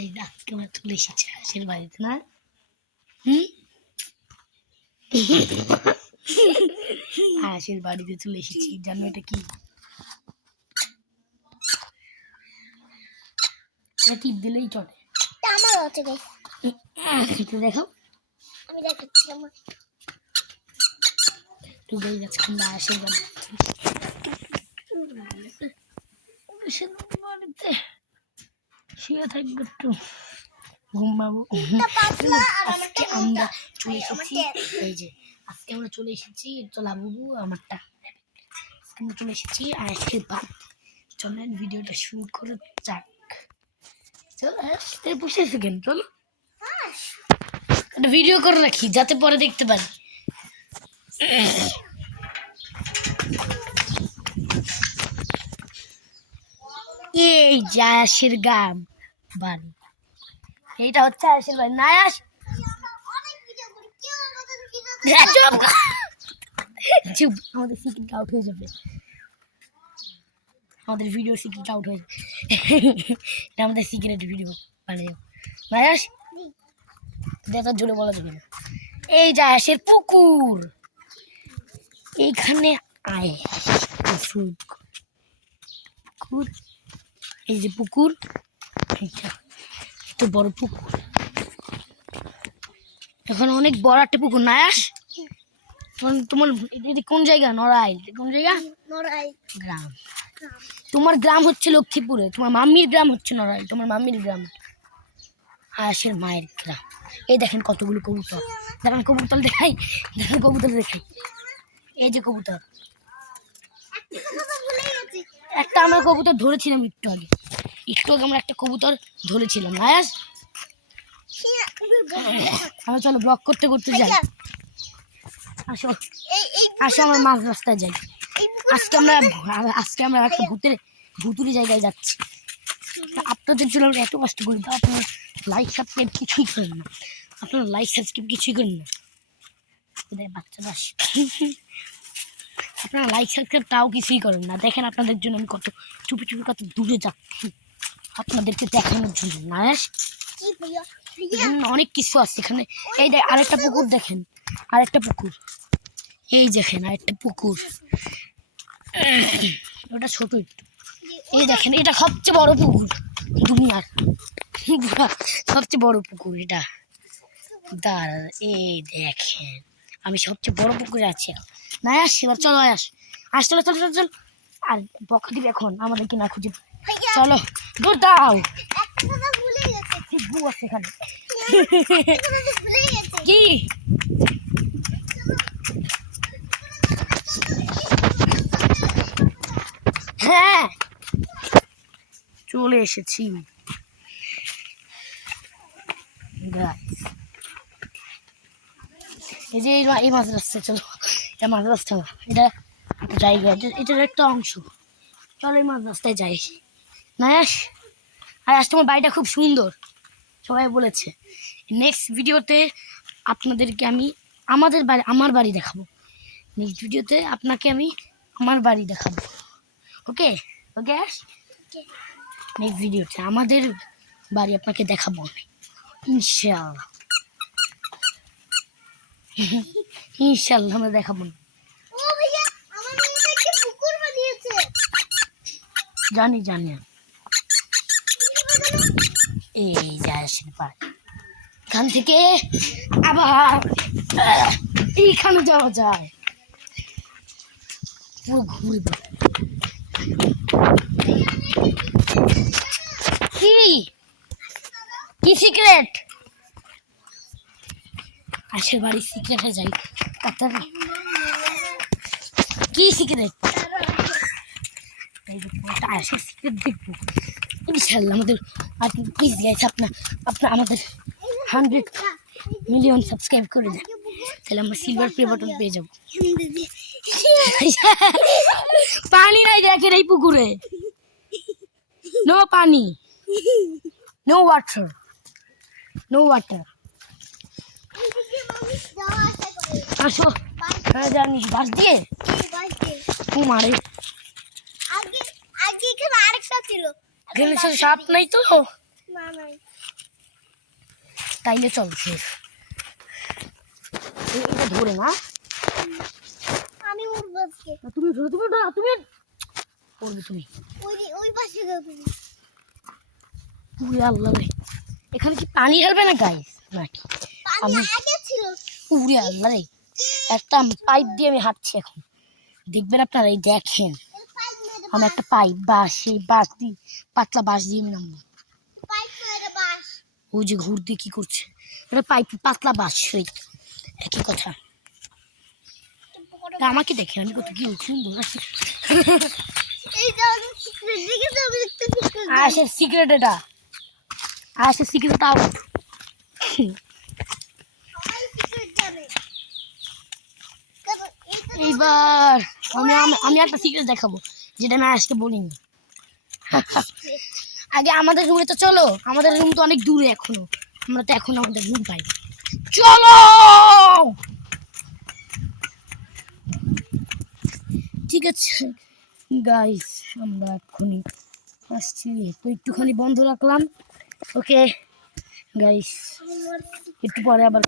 এই আজকে আমরা চলে এসেছি আশির বাড়িতে না আশির বাড়িতে চলে এসেছি। জানো এটা কি? টিপ দিলেই চলে। আমার হচ্ছে একটু দেখো, আমি দেখাচ্ছি আমার একটু গাই যাচ্ছে আমরা আশির বাড়িতে শুয়ে থাকবো, একটু ঘুমাবো। আজকে আমরা চলে এসেছি, এই যে আজকে আমরা চলে এসেছি তো লাবুবু আমারটা, আজকে আমরা চলে এসেছি আশির বাড়ি। চলেন ভিডিওটা শুরু করে যাক। চল বসে কেন, চলো একটা ভিডিও করে রাখি যাতে পরে দেখতে পারি। এই যে আশির গ্রাম বাড়ি, এইটা হচ্ছে আশির বাড়ি। না আস চুপ, আমাদের সিক্রেট আউট হয়ে যাবে, আমাদের ভিডিও সিক্রেট আউট হয়ে যাবে। এটা আমাদের সিক্রেট ভিডিও বানিয়ে নায়াস দেখা জোরে বলা যাবে না। এই যে আশের পুকুর, এইখানে আয় পুকুর, এই যে পুকুর, এত বড় পুকুর, এখন অনেক বড় একটা পুকুর। নায়াস তোমার কোন জায়গা? নড়াইল। কোন জায়গা? নড়াইল গ্রাম। তোমার গ্রাম হচ্ছে লক্ষ্মীপুরে, তোমার মাম্মির গ্রাম হচ্ছে নড়াইল, তোমার মাম্মির গ্রাম আয়েশের মায়ের গ্রাম। এই দেখেন কতগুলো কবুতর, দেখেন কবুতর দেখাই, দেখেন কবুতর দেখাই, এই যে কবুতর। একটা আমরা কবুতর ধরেছিলাম একটু আগে আমরা একটা কবুতর ধরেছিলাম। আয়াস আমরা চলো ব্লগ করতে করতে যাই, আসো আসো আমরা মাঝ রাস্তায় যাই। আজকে আমরা একটা ভুতুরি জায়গায় যাচ্ছি। আপনাদের জন্য আমরা এত কষ্ট করি, তা আপনারা লাইক সাবস্ক্রাইব কিছুই করেন না, আপনারা লাইক সাবস্ক্রাইব কিছুই করেন না। বাচ্চারা আপনারা লাইক সাবস্ক্রাইব তাও কিছুই করেন না। দেখেন আপনাদের জন্য আমি কত চুপি চুপি কত দূরে যাচ্ছি আপনাদেরকে দেখানোর জন্য। না অনেক কিছু আছে এখানে। এই দেখ আরেকটা পুকুর, দেখেন আরেকটা পুকুর, এই দেখেন আরেকটা পুকুর, ওটা ছোট একটু। এই দেখেন এটা সবচেয়ে বড় পুকুর দুনিয়ার, সবচেয়ে বড় পুকুর এটা। দাঁড়া, এই দেখেন আমি সবচেয়ে বড় পুকুরে আছি। না আস এবার চলো, আস চলো চলো চল। আর বকা দিবে এখন আমাদেরকে না খুঁজে, চলো দূর দাও। এখানে কি হ্যাঁ চলে এসেছি। এই যে এই মাছ রাস্তা, চলো এটা মাছ রাস্তা, এটা একটা জায়গা, এটার একটা অংশ। চলো এই মাছ রাস্তায় যাই। নায়াস আর আজ তোমার বাড়িটা খুব সুন্দর সবাই বলেছে। নেক্সট ভিডিওতে আপনাদেরকে আমি আমার বাড়ি দেখাবো। নেক্সট ভিডিওতে আপনাকে আমি আমার বাড়ি দেখাবো। ওকে ওকে নেক্সট ভিডিওতে আমাদের বাড়ি আপনাকে দেখাবো ইনশাআল্লাহ। ইনশাআল্লাহ আমরা দেখাবো না। জানি এই যায় এখান থেকে আবার এইখানে যাওয়া যায়, পুরো ঘুরবে। কি সিক্রেট? আশের বাড়ির সিক্রেটে যাই। কি সিক্রেট? আশের সিক্রেট দেখবো ইনশাল্লাহ। আমাদের আর প্লিজ গাইস আপনার আমাদের 100 মিলিয়ন সাবস্ক্রাইব করে দেন, তাহলে আমরা সিলভার প্লে বাটন পেয়ে যাবো। পানি নাই দেখেন এই পুকুরে, নো পানি, নো ওয়াটার, নো ওয়াটার। আসো জানি বাস দিয়ে মারে আগে এখানে আরেকটা ছিল, সাপ নাই তো, না নাই তাইলে চল শেষ এটা ধরে না আমি উঠবো আজকে তুমি ধরো তুমি না তুমি পড়বে তুমি ওই পাশে যাও তুমি তুই আল্লাহ রে এখানে কি পানি ঢালবে না গাইস নাকি পানি আগে ছিল উড়ে আল্লাহ রে একটা পাইপ দিয়ে আমি হাঁটছি এখন দেখবেন আপনারা এই দেখেন পাইপ মেরে আমি একটা পাইপ বাঁশ সেই বাঁশ দিয়ে পাতলা বাঁশ দিয়ে আমি নামবো পাইপ মেরে বাস ওই যে ঘুর দিয়ে কি করছে এটা পাইপ পাতলা বাঁশ সেই একই কথা তা আমাকে দেখে আমি কত কি সুন্দর আছি এই যে আমি সিক্রেট দেখে তো আমি একটা সিক্রেট আসে সিক্রেট এটা আসে সিক্রেট আউট সবাই সিক্রেট জানে কারণ এটা এইবার আমি আমি একটা সিক্রেট দেখাবো যেটা আমি আজকে বলিনি আগে আমাদের রুমে তো চলো আমাদের রুম তো অনেক দূরে এখনো আমরা তো এখন আমাদের রুম পাই চলো ঠিক আছে গাইস আমরা এক্ষুনি আসছি তো একটুখানি বন্ধ রাখলাম ওকে গাইস আমার একটু পরে আবার